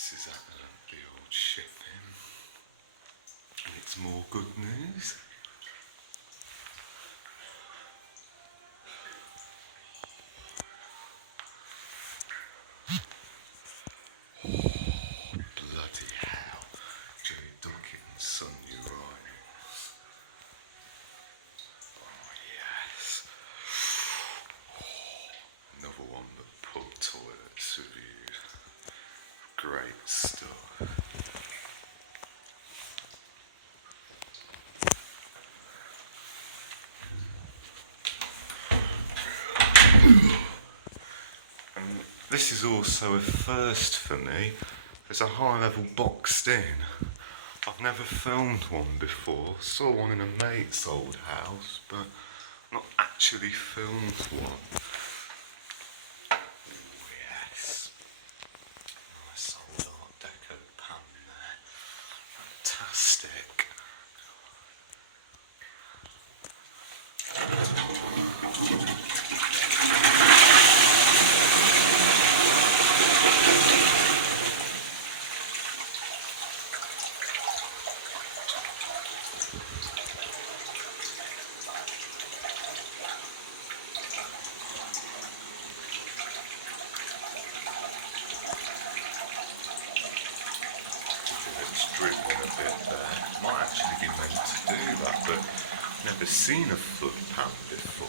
This is at the old shipping, and it's more good news. Oh, bloody hell. J Duckett and Son urinals. Oh yes. Oh, another one that pub toilets reviewed. Great stuff. And this is also a first for me. There's a high level boxed in. I've never filmed one before. Saw one in a mate's old house, but not actually filmed one. Ooh, yes. Nice old art deco pan there. Fantastic. It's dripping a bit there. Might actually be meant to do that, but I've never seen a flood pan before.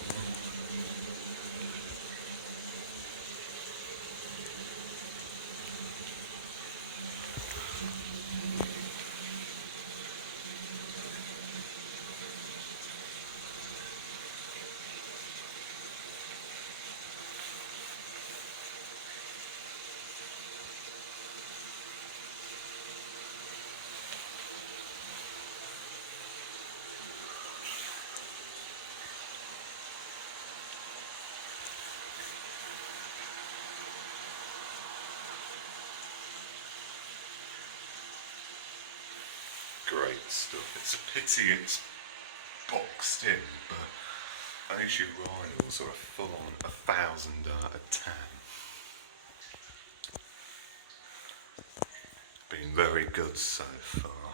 Great stuff. It's a pity it's boxed in, but those urinals are a full-on 1,000 out of 10. Been very good so far.